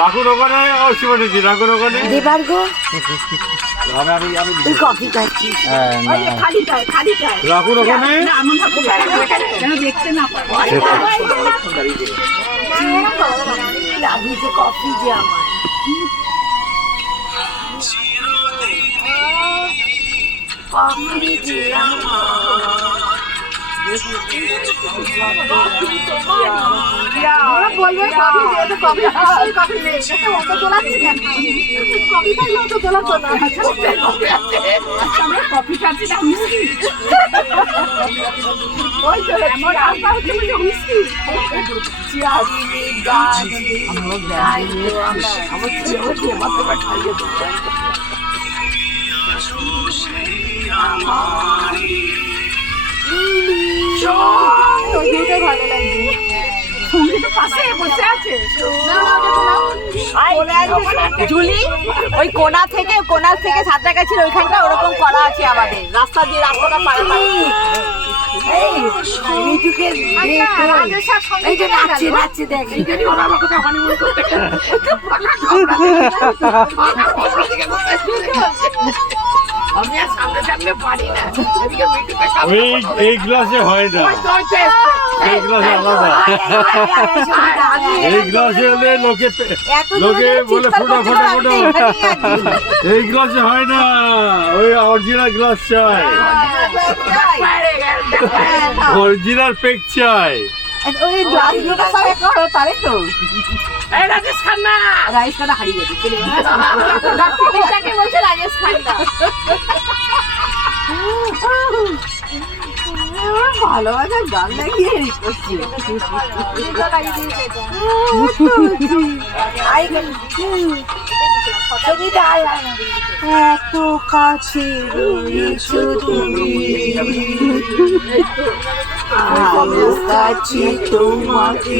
রাখুন ওখানে, অসীমানিজি রাখুন ওখানে। দেবার গো তুই কফি খাচ্ছিস? রাখুন ওখানে। দেখতে না লাগিয়েছে কফি যে আমার। জুলি ওই কোনা থেকে সাঁতরাগাছির ওইখানটা ওরকম করা আছে আমাদের রাস্তা দিয়ে রাস্তাটা পার এই গ্লাসে হয় না, এই গ্লাসে আলাদা। এই গ্লাসে হলে লোকে বলে ফোটা ফোটা ফোটা, এই গ্লাসে হয় না, ওই অরিজিনাল গ্লাস চাই, অরিজিনাল পেক চাই। ওই গ্লাসগুলো সব করো তাহলে তো রাজেশ খান্না হারিয়ে গেছে বলছে রাজেশ খান্না ভালোবাসার গান লাগিয়ে করছি। এত কাছে রয়েছো তুমি, কাছে তোমাকে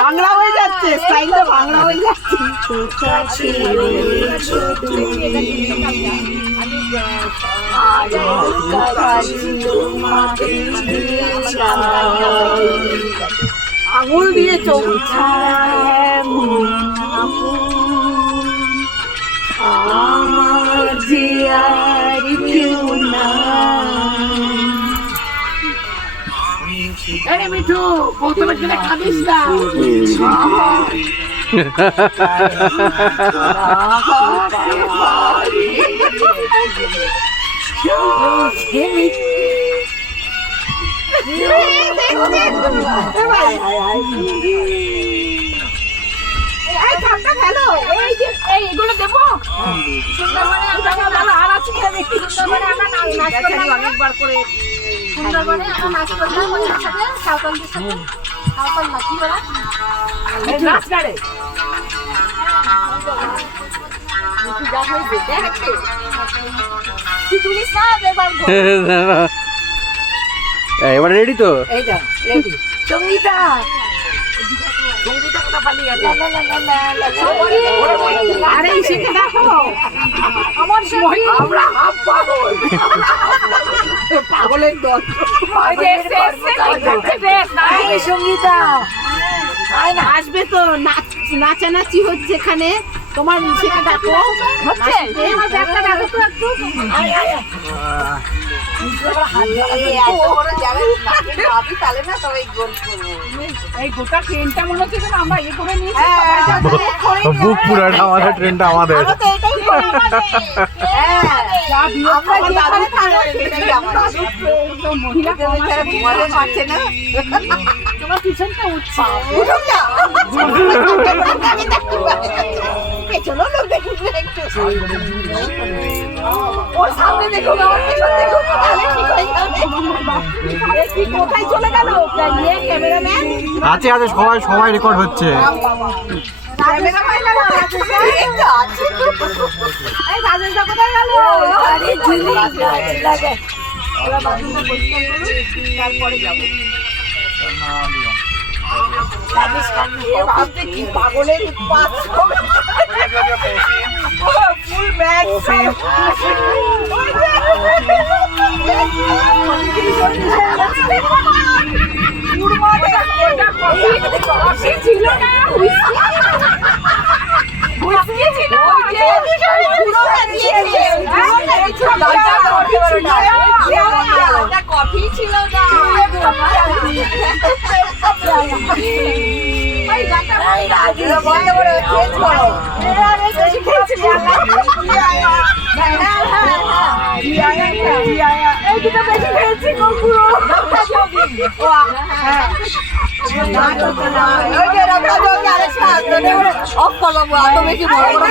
বাংলা হয়ে যাচ্ছে, স্টাইলটা বাংলা হয়ে যাচ্ছে। আঙুল দিয়ে চোখ আমার যে আর কেউ না। মিঠু প্রথমে কিনে খাবিস না, এইগুলো দেবো অনেকবার করে সুন্দরবনে আমরা নাচ করলাম সাঁওতালদের সাথে। সাঁওতাল নাচি ওরা নাচ করে যা হয়েছে দেখছে এবার রেডি তো? এইটা রেডি। সঙ্গীতা কোথা পালিয়ে গেছে? আরে সেটা দেখো আমার আমরা হাফ পাগল, পাগলের দল। সঙ্গীতা আসবে তো, নাচানাচি হচ্ছে এখানে, তোমার সেটা দেখো হচ্ছে। গোটা ট্রেনটা মনে হচ্ছে আমরা ইয়ে করে নিয়েছি, বুক পুরাটা আমাদের, ট্রেনটা আমাদের। মহিলা পারছে না, তোমার পিছনটা উঠছে, পেছনেও লোক দেখুন একটু, ওর সামনে দেখুন, আমার পিছন দেখুন, কোথায় চলে গেল ক্যামেরাম্যান? আছে আছে, সবাই রেকর্ড হচ্ছে। তারপরে যাবো। ভাবতে কি পাগলের উৎপাত ফুল ব্যাগ ছিল না কফি ছিল না বন্ধ করে চেঞ্জ করো এই দুটো বেশি খেয়েছি পুরো অফ করবো এত বেশি বড়